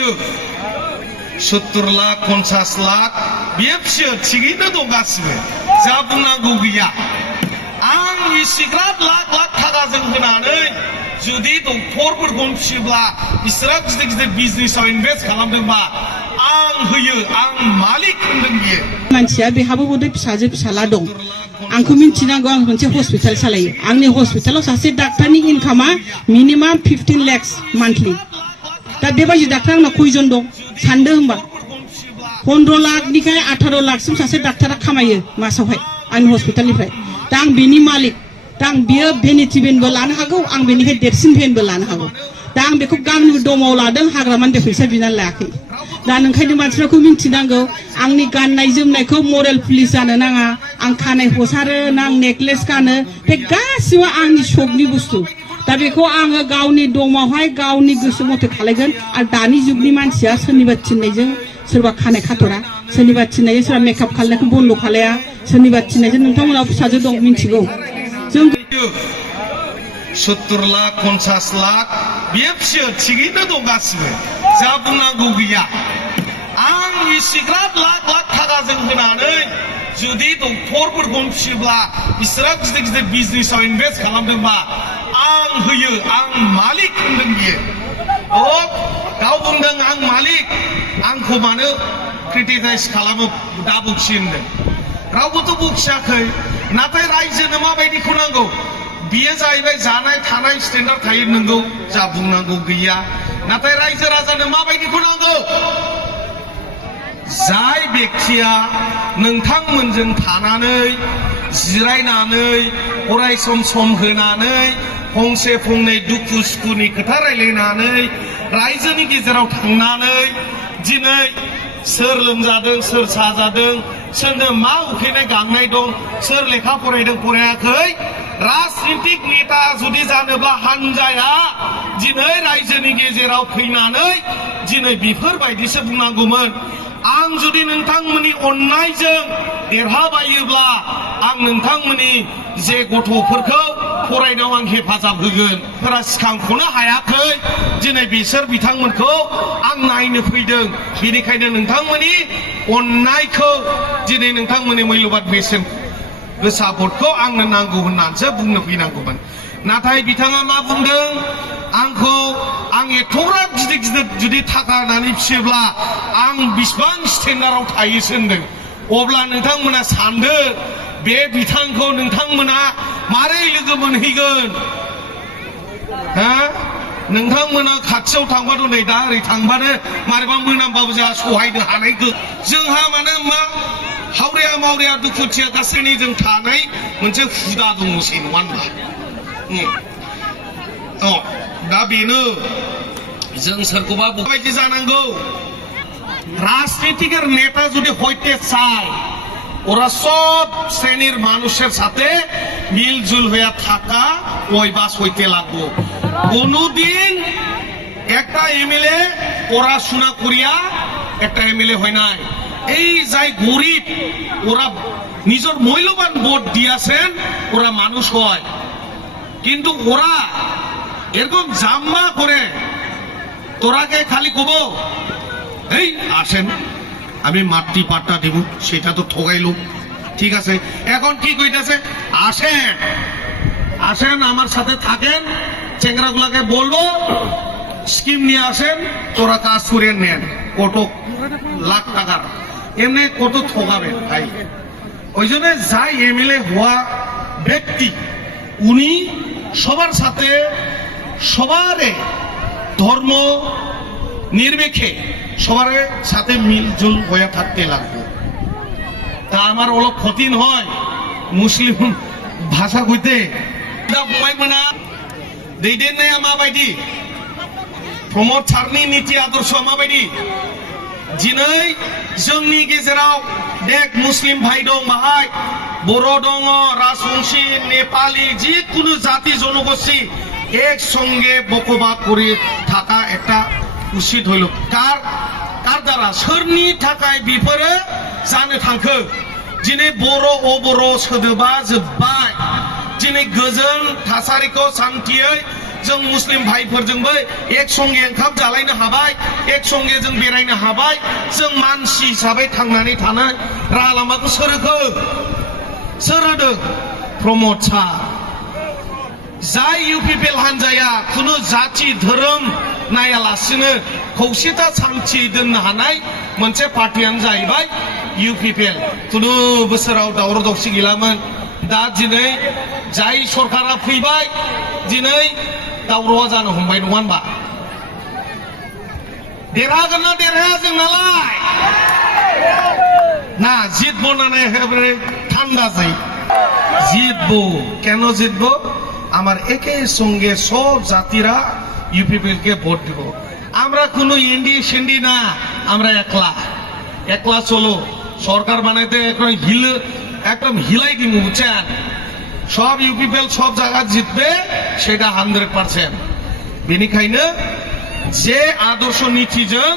70 लाख 50 लाख बियो फिसो थिगैनो दं गासिबो जा बुंनांगौ गैया आं इसिग्राब लाख लाख थाखाजों होनानै जुदि डक्टरफोरखौ फिसियोब्ला बिसोरो गिदिर गिदिर बिजनेसाव इनभेस्ट खालामदोंबा आं होयो आं मालिक होनदों बियो मानसिया बेहाबो बदे फिसाजो फिसाला दं आंखौ मिन्थिनांगौ आं मोनसे हस्पिटाल सालायो आंनि हस्पिटालाव सासे डाक्टारनि इनकामा मिनिमाम 15 लाख मान्थलि दा बेबायदि डाक्टार आंनाव खयजन दं सानदो होमबा 15 लाखनिफ्राय 18 लाखसिम सासे डाक्टारा खामायो मासावहाय आंनि हस्पिटालनिफ्राय दा आं बेनि मालिक दा आं बियो भेनिटि भेनबो लानो हागौ आं बेनिफ्राय देरसिन भेनबो लानो हागौ दा आं बेखौ गामिनि दमाव लादों हाग्रामानिफ्राय फैसा बिनानै लायाखै दा नोंखायनो मानसिफोरखौ मिन्थिनांगौ आंनि गाननाय जोमनायखौ मरेल पुलिस जानो नाङा आं खानाय हसारो ना आं नेकलेस गानो बे गासिबो आंनि सकनि बुस्थु दा बेखौ आङो गावनि दमावहाय गावनि गोसो मथे खालायगोन आरो दानि जुगनि मानसिया सोरनिबा थिननायजों सोरबा खानाय खाथरा सोरनिबा थिननायजों सोरबा मेकआप खालामनायखौ बन्द खालाया सोरनिबा थिननायजों नोंथांमोनाव फिसाजो दं मिन्थिगौ जों 70 लाख 50 लाख बियो फिसो थिगैनो दं गासिबो जा बुंनांगौ गैया आं इसिग्राब लाख लाख थाखाजों होनानै जुदि डक्टरफोरखौ फिसियोब्ला बिसोरो गिदिर गिदिर बिजनेसाव इनभेस्ट खालामदोंबा आं होयो आं मालिक होनदों बियो गाव बुंदों आं मालिक आंखौ मानो क्रिटिसाइज खालामो दा बुखि होनदों रावबोथ' बुखियाखै नाथाय रायजोनो माबायदिखौ नांगौ बियो जाहैबाय जानाय थानाय स्टेन्डार्ड थायो नंगौ जा बुंनांगौ गैया नाथाय रायजो राजानो माबायदिखौ नांगौ जाय बेक्तिया नोंथांमोनजों थानानै जिरायनानै अराय सम होनानै फंसे फंनै दुखु सुखुनि खोथा रायलायनानै रायजोनि गेजेराव थांनानै दिनै सोर लोमजादों सोर साजादों सोरनो मा उखैनाय गांनाय दं सोर लेखा फरायदों फरायाखै राजनितिक नेता जुदि जानोब्ला हानजाया दिनै रायजोनि गेजेराव फैनानै दिनै बेफोरबायदिसो बुंनांगौमोन आं जुदि नोंथांमोननि अननायजों देरहाबायोब्ला आं नोंथांमोननि जे गथ'फोरखौ फरायनायाव आं हेफाजाब होगोन फोरा सिखांख'नो हायाखै दिनै बिसोर बिथांमोनखौ आं नायनो फैदों बेनिखायनो नोंथांमोननि अननायखौ दिनै नोंथांमोननि मैल'बान बेसेन गोसा भटखौ आंनो नांगौ होननानैसो बुंनो फैनांगौमोन नाथाय बिथाङा मा बुंदों आंखौ आं एथ'ग्राब गिदिर गिदिर जुदि थाखा होनानै फिसियोब्ला आं बिसिबां स्टेन्डार्डआव थायोसो होनदों अब्ला नोंथांमोना सानदो बे बिथांखौ नोंथांमोना मारै लोगो मोनहैगोन हा नोंथांमोना खाथियाव थांबाथ' नै दा ओरै थांबानो मारैबा मोनामबाबो जोंहा सहायनो हानाय जोंहा मानो मा हावरिया मावरिया दुखुथिया गासैनि जों थानाय मोनसे हुदा दङसै नङा होनबा दा बेनो जों सोरखौबा बेबायदि जानांगौ রাজনীতিকের নেতা যদি হইতে চায় ওরা সব শ্রেণীর মানুষের সাথে মিলজুল হয়ে থাকা ওই বাস হইতে লাগবো কোনদিন একটা এমএলএ পড়াশোনা করিয়া একটা এমএলএ হয় নাই এই যাই গরিব ওরা নিজের মূল্যবান ভোট দিয়েছেন ওরা মানুষ হয় কিন্তু ওরা এরকম জাম্মা করে তোরাকে খালি কব এই আসেন আমি মাটি পাট্টা দেব সেটা তো ঠগাইলো ঠিক আছে এখন কি কইতাছে আসেন আসেন আমার সাথে থাকেন চেংরাগুলাকে বলবো স্কিম নিয়ে আসেন তোরা কাজ করে নেন কত লাখ টাকার এমনি কত ঠকাবেন ভাই ওই জন্য যাই এমএলএ হওয়া ব্যক্তি উনি সবার সাথে সবারে ধর্ম নির্বিশেষে সবার সাথে মিলজুল হয়ে থাকতে লাগবে তা আমার অলপ ক্ষতি হয় মুসলিম ভাষা কইতে दा फंबायमोना दैदेननाया माबायदि प्रमद सारनि नीति आदर्शआ माबायदि दिनै जोंनि गेजेराव देख मुस्लिम भाई दं बाहाय बर' दङ राजबंशी नेपाली जिकुनु जाति जनगोष्ठी একসঙ্গে বকবাদ করে থাকা একটা উচিত হইল কার কার দ্বারা সোরনি থাকায় বিপরে জানো थांखो दिनै बर' अबर' सोदोबा जोब्बाय दिनै गोजोन थासारिखौ शान्तियै जों मुस्लिम भाइफोरजोंबो एकसंगे ओंखाम जालायनो हाबाय एकसंगे जों बेरायनो हाबाय जों मानसि हिसाबै थांनानै थानो राहा लामाखौ सोर होदों प्रमद सार जाय इउपिपिएल हान्जाया खुनु जाति धोरोम नायालासिनो खौसेथा सान्थि दोननो हानाय मोनसे पार्टियानो जाहैबाय इउपिपिएल खुनु बोसोराव दावराव दावसि गैलामोन दा दिनै जाय सरकारा फैबाय दिनै दावरावा जानो हमबाय नङा होनबा देरहागोन ना देरहाया जोंनालाय না জিতবো না একেবারে ঠান্ডা যাই জিতবো কেন জিতবো আমার একের সঙ্গে সব জাতিরা ইউপিপিএল কে ভোট দিব আমরা কোনো এনডি সেন্ডি না আমরা একলা একলা চলো সরকার বানাইতে একদম হিলাই দিব বুঝছেন সব ইউপিপিএল সব জায়গা জিতবে সেটা 100% बेनिखायनो जे आदर्श नीतिजों